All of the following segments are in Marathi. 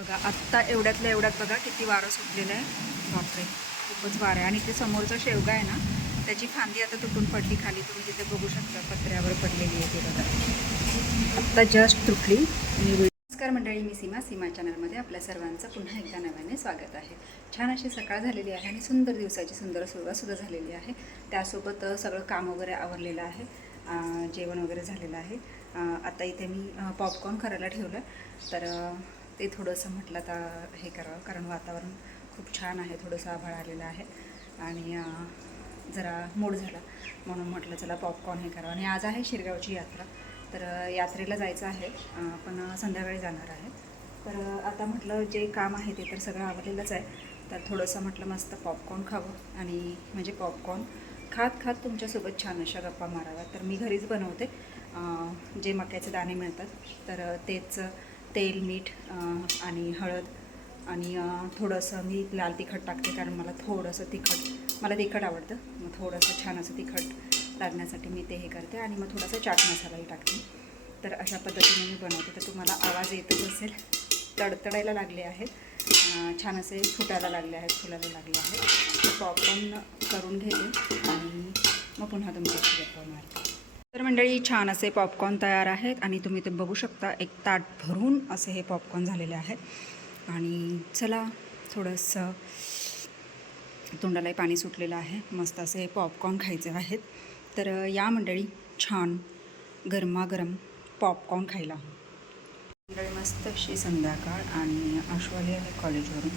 बघा आत्ता एवढ्यातल्या एवढ्यात बघा किती वारं सुटलेलं आहे. बापरे खूपच वारं आहे. आणि ते समोरचा शेवगा आहे ना त्याची फांदी आता तुटून पडली खाली. तुम्ही तिथे बघू शकता पत्र्यावर पडलेली आहे ती बघा. आत्ता जस्ट तुटली. नमस्कार मंडळी, मी सीमा चॅनलमध्ये आपल्या सर्वांचं पुन्हा एकदा नव्याने स्वागत आहे. छान अशी सकाळ झालेली आहे आणि सुंदर दिवसाची सुंदर सुरुवातसुद्धा झालेली आहे. त्यासोबत सगळं काम वगैरे आवरलेलं आहे. जेवण वगैरे झालेलं आहे. आता इथे मी पॉपकॉर्न करायला ठेवलं. तर ते थोडंसं म्हटलं आता हे करावं, कारण वातावरण खूप छान आहे. थोडंसं आभाळ आलेलं आहे आणि जरा मूड झाला म्हणून म्हटलं चला पॉपकॉर्न हे करावं. आणि आज आहे शिरगावची यात्रा. तर यात्रेला जायचं आहे, पण संध्याकाळी जाणार आहे. तर आता म्हटलं जे काम आहे ते तर सगळं आवडलेलंच आहे. तर थोडंसं म्हटलं मस्त पॉपकॉर्न खावं आणि म्हणजे पॉपकॉर्न खात खात तुमच्यासोबत छान अशा गप्पा माराव्या. तर मी घरीच बनवते. जे मक्याचे दाणे मिळतात तर तेच तेल, मीठ आणि हळद आणि थोडंसं मी लाल तिखट टाकते, कारण मला थोडंसं तिखट आवडतं. मग थोडंसं छान असं तिखट लागण्यासाठी मी ते हे करते. आणि मग थोडासा चाट मसालाही टाकते. तर अशा पद्धतीने मी बनवते. तर तुम्हाला आवाज येतच असेल. तडतडायला लागले आहेत, छान असे फुटायला लागले आहेत, फुलायला लागले आहेत. तर पॉपकॉर्न करून घेते आणि मग पुन्हा तुमच्याशी गप्पा मारते. तर मंडळी छान असे पॉपकॉर्न तयार आहेत आणि तुम्ही ते बघू शकता. एक ताट भरून असे हे पॉपकॉर्न झालेले आहेत. आणि चला थोडंसं तोंडालाही पाणी सुटलेलं आहे. मस्त असे पॉपकॉर्न खायचे आहेत. तर या मंडळी छान गरमागरम पॉपकॉर्न खायला. मंडळी मस्त अशी संध्याकाळ आणि आशुवाली आहे कॉलेजवरून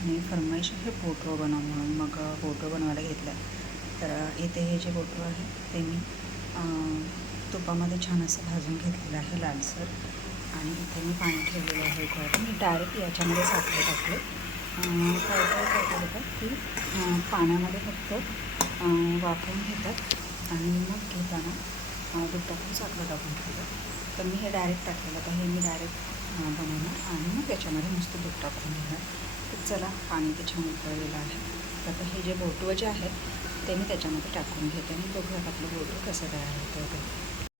आणि फरमाईश आहे फोटो बनव म्हणून. मग फोटो बनवायला घेतला. तर इथे हे जे फोटो आहे ते मी तुपामध्ये छान असं भाजून घेतलेलं आहे लालसर. आणि इथे मी पाणी ठेवलेलं आहे. तर मी डायरेक्ट याच्यामध्ये साखर टाकले. काय होतं की पाण्यामध्ये फक्त वापरून घेतात आणि मग घेताना दूध टाकून साखर टाकून ठेवतात. तर मी हे डायरेक्ट टाकलेलं. तर हे मी डायरेक्ट बनवणार आणि मग त्याच्यामध्ये नुसतं दूध टाकून घेणार. तर चला पाणी ते छान उकळलेलं आहे. तर आता हे जे बोटवं जे आहे ते मी त्याच्यामध्ये टाकून घेते आणि बघूयात आपलं बोटवं कसं तयार होतं ते.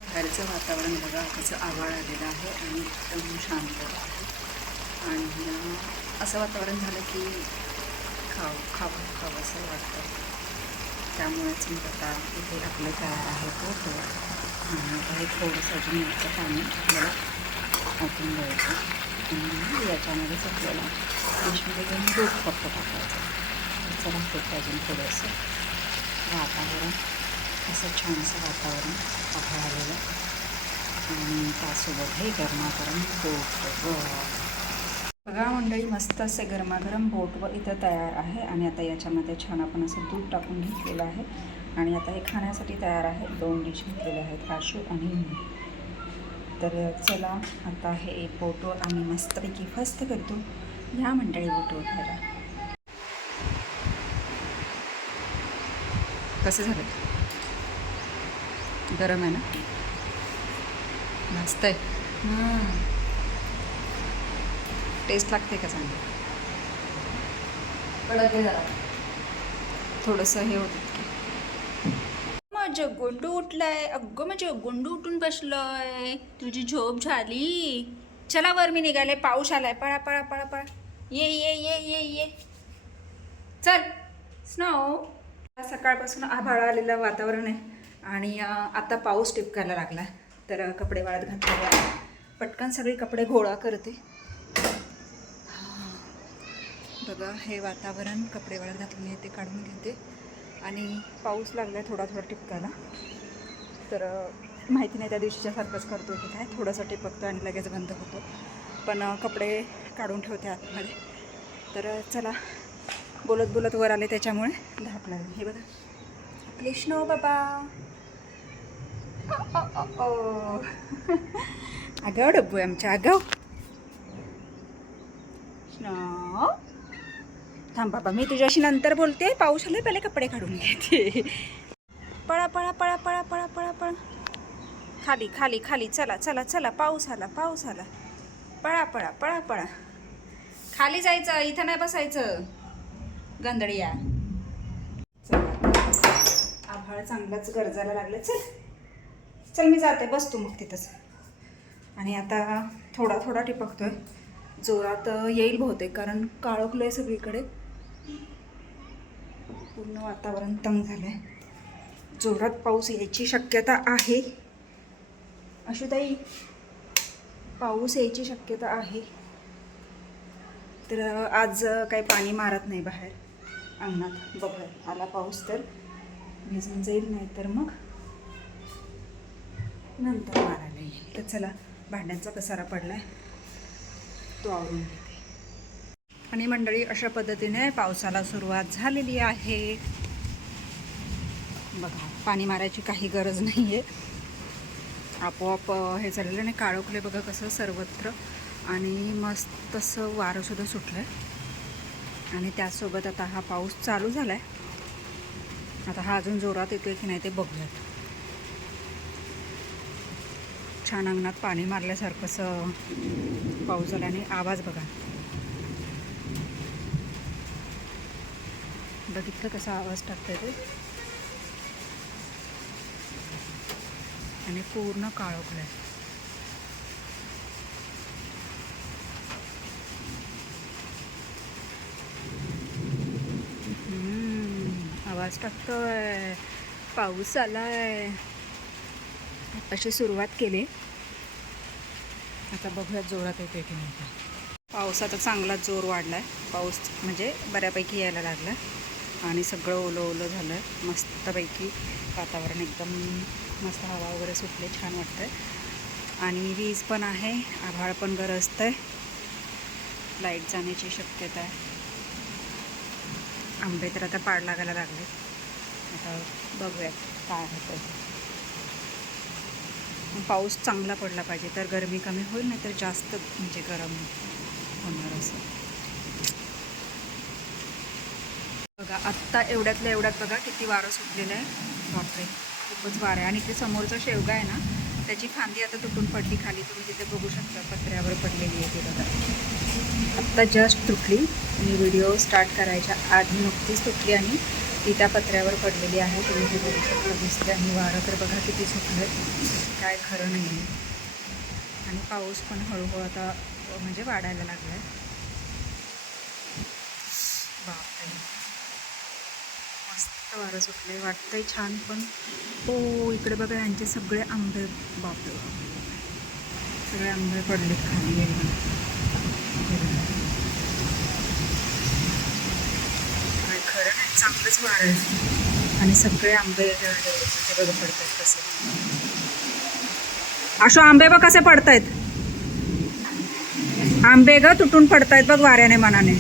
बाहेरचं वातावरण बघा कसं आभाळ आलेलं आहे आणि एकदम शांत आहे. आणि असं वातावरण झालं की खावं असं वाटतं. त्यामुळेच मी आता इथे आपलं तयार आहे बोटवं. आता हे थोडंसं अजून मिळतं पाणी आपल्याला ओतून द्यायचं आणि याच्यामध्येच आपल्याला डिशमध्ये घेऊन दूध फक्त टाकायचं. चला ते अजून थोडंसं वातावरण असं छानसं वातावरण आभाळ आलेलं आणि त्यासोबत हे गरमागरम बोटवं बघा मंडळी. मस्त असे गरमागरम बोटवं इथं तयार आहे. आणि आता याच्यामध्ये छान आपण असं दूध टाकून घेतलेलं आहे आणि आता हे खाण्यासाठी तयार आहे. 2 डिश घेतलेले आहेत, काशू आणि मी. तर चला आता हे बोटवं आम्ही मस्तपैकी फस्त करतो. ह्या मंडळी बोटवं खायला. कसं झालं? गरम आहे ना? मस्त आहे. टेस्ट लागते का चांगलं? कडक जरा थोडंसं हे होतं की माझं गोंडू उठलंय. अगं माझं गोंडू उठून बसलंय. तुझी झोप झाली? चला वर मी निघाले. पाऊस आलाय. पळा पळा पळा पळा. ये ये ये ये ये चल. स्नो. सकाळपासून आभाळ आलेलं वातावरण आहे आणि आता पाऊस टिपकायला लागला. तर कपडे वाळत घातलेले आहे. पटकन सगळे कपडे गोळा करते. बघा हे वातावरण, कपडे वाळत घातलेले आहे ते काढून घेते. आणि पाऊस लागला आहे थोडा थोडा टिपकायला. तर माहिती नाही त्या दिवशीच्या सारखंच करतो की काय. थोडंसं टिपकतो आणि लगेच बंद होतो. पण कपडे काढून ठेवते आतमध्ये. तर चला बोलत बोलत वर आले त्याच्यामुळे धाप लागली. हे बघा आपले स्नो बाबा. आगाव डब्बू आहे आमच्या. आगाव स्नो. थांब बाबा मी तुझ्याशी नंतर बोलते. पाऊस आले पहिले कपडे काढून घेते. पळा पळा पळा पळा पळा पळा पळा. खाली खाली खाली. चला चला चला. पाऊस आला पाऊस आला. पळा पळा पळा पळा. खाली जायचं, इथं नाही बसायचं गंधळीया. चला आभाळ चांगलंच गरजायला लागलं. चल चल मी जाते. बस तू मग तिथंच. आणि आता थोडा थोडा टिपकतोय. जोरात येईल बहुतेक, कारण काळोखलं आहे सगळीकडे, पूर्ण वातावरण तंग झालं आहे. जोरात पाऊस यायची शक्यता आहे. अशुताई, पाऊस यायची शक्यता आहे. तर आज काही पाणी मारत नाही बाहेर अंगणात. बघा आला पाऊस तर भिजून जाईल, नाही तर मग नंतर मारायला येईल. तर चला, भांड्यांचा पसारा पडलाय तो आवरून घेते. आणि मंडळी, अशा पद्धतीने पावसाला सुरुवात झालेली आहे. बघा, पाणी मारायची काही गरज नाही आहे, आपोआप हे झालेलं नाही. काळोखले बघा कसं सर्वत्र, आणि मस्त असं वारंसुद्धा सुटलं आहे. आणि त्यासोबत आता हा पाऊस चालू झाला आहे. आता हा अजून जोरात येतो आहे की नाही ते बघूयात. छान अंगणात पाणी मारल्यासारखं असं पाऊस झाला. आणि आवाज बघा, बघितलं कसा आवाज टाकतंय ते. आणि पूर्ण काळोखलं आहे. आवाज टाकतोय, पाऊस आलाय. अशी सुरुवात केली. आता बघूयात जोरात येते की नाही. पावसाचा चांगलाच जोर वाढला आहे. पाऊस म्हणजे बऱ्यापैकी यायला लागला आणि सगळं ओलं ओलं झालं आहे. मस्तपैकी वातावरण एकदम मस्त, हवा वगैरे सुटले, छान वाटतं आहे. आणि वीज पण आहे, आभाळ पण गरजतं आहे, लाईट जाण्याची शक्यता आहे. आंबे तर आता पाड लागायला लागले. आता बघूयात काय होतं. पाऊस चांगला पडला पाहिजे तर गरमी कमी होईल, नाही तर जास्त म्हणजे गरम होणार असं. बघा आत्ता एवढ्यातल्या एवढ्यात बघा किती वारं सुटलेलं आहे. बापरे, खूपच वारं आहे. आणि ते समोरचा शेवगा आहे ना, त्याची फांदी आता तुटून पडली खाली. तुम्ही तिथे बघू शकता, पत्र्यावर पडलेली आहे ती बघा. आत्ता जस्ट तुटली, आणि व्हिडिओ स्टार्ट करायच्या आधी नुकतीच तुटली आणि ती त्या पत्र्यावर पडलेली आहे. तुम्ही ते बघू शकता, दिसते. आणि वारं तर बघा किती सुटलं, काय खरं नाही आहे. आणि पाऊस पण हळूहळू आता म्हणजे वाढायला लागला आहे. बापरे, मस्त वारं सुटले, वाटतंय छान. पण हो, इकडे बघा यांचे सगळे आंबे, बापरे, सगळे आंबे पडलेत खाली एकदम. काय खरं नाही, चांगलंच वारं आहे. आणि सगळे आंबे बघा पडतात कसे. अशो आंबे बघ कसे पडतायत. आंबे ग तुटून पडतायत बघ वाऱ्याने मनाने.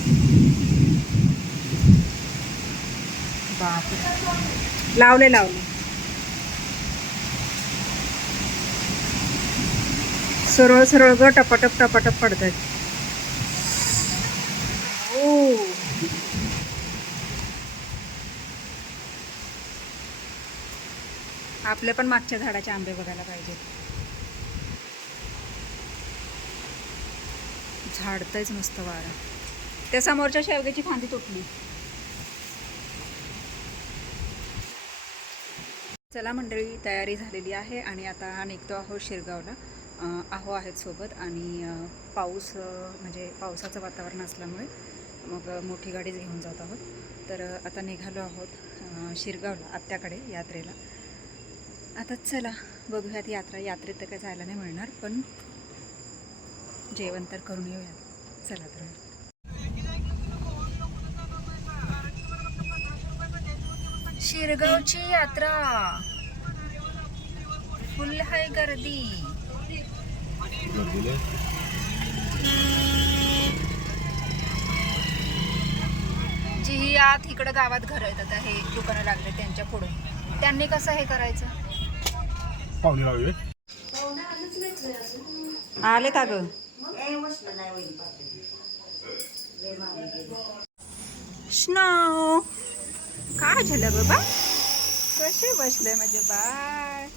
बापरे, लावले लावले, सरळ सरळ ग टपाटप टपाटप पडतायत. हो, आपल्या पण मागच्या झाडाचे आंबे बघायला पाहिजेत. झाडतंयच मस्त वारा. त्या समोरच्या शेवग्याची फांदी तुटली. चला मंडळी, तयारी झालेली आहे आणि आता निघतो आहोत शिरगावला. आहो आहेत सोबत. आणि पाऊस म्हणजे पावसाचं वातावरण असल्यामुळे मग मोठी गाडीच घेऊन जात आहोत. तर आता निघालो आहोत शिरगावला, आत्याकडे यात्रेला. आता चला बघूयात यात्रेत तर काय जायला नाही मिळणार, पण जेवण तर करून येऊयात. चला तर. शिरगावची यात्रा फुल आहे गर्दी. जी आत इकडं गावात घर आहेत, आता हे दुकानं लागले त्यांच्या पुढे. त्यांनी कसं हे करायचं. आले का ग. स्नो काय झालं बाबा, कसे बसले माझे बाळ.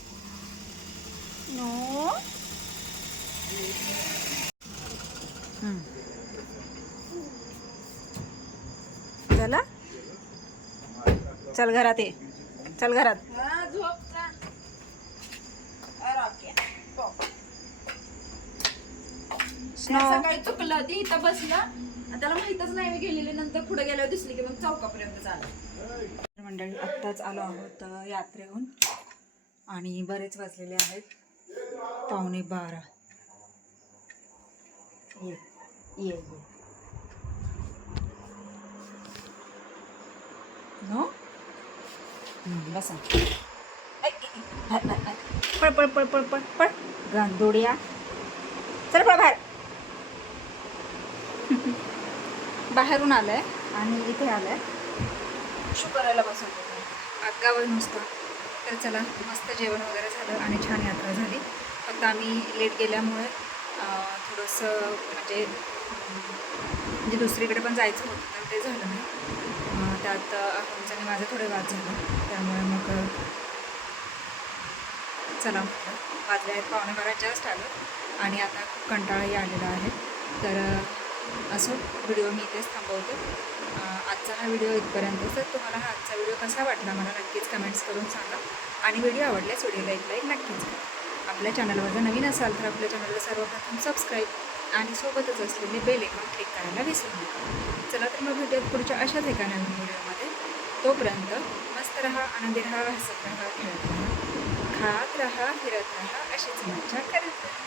नो चला, चल घरात ये, चल घरात. कृष्ण सकाळी चुकलं ती इथं बसला आणि त्याला माहितच नाही मी गेलेले. नंतर पुढे गेल्यावर दिसली की मग चौकापर्यंत झालं. मंडळी आत्ताच आलो आहोत यात्रेहून आणि बरेच वाजलेले आहेत 11:15. ये ये ये नो बसा. पळ पळ पळ पळ पळ पळ गांदोड्या. चल पळ बाहेर. बाहेरून आलंय आणि इथे आलंय शू करायला बसवलं आगावर नुसतं. तर चला मस्त जेवण वगैरे झालं आणि छान यात्रा झाली. फक्त आम्ही लेट गेल्यामुळे थोडंसं म्हणजे दुसरीकडे पण जायचं होतं तर ते झालं नाही. त्यात आमचं आणि माझं थोडे वाद झालं. त्यामुळे मग चला म्हटलं वाजले आहेत 11:15 जस्ट आलं आणि आता खूप कंटाळाही आलेला आहे. तर असो व्हिडिओ मी इथेच थांबवते. आजचा हा व्हिडिओ इथपर्यंतच. तर तुम्हाला हा आजचा व्हिडिओ कसा वाटला मला नक्कीच कमेंट्स करून सांगा आणि व्हिडिओ आवडल्यास व्हिडिओला एक लाईक नक्कीच करा. आपल्या चॅनलवर जर नवीन असाल तर आपल्या चॅनलला सर्वप्रथम सबस्क्राईब आणि सोबतच असलेले बेल आयकॉन क्लिक करायला विसरू नका. चला तर मग भेटूयात पुढच्या अशाच एका नवीन व्हिडिओमध्ये. तोपर्यंत मस्त रहा, आनंदी रहा, हसत रहा, खेळत रहा, खात रहा, फिरत रहा, अशीच मज्जा करत रहा.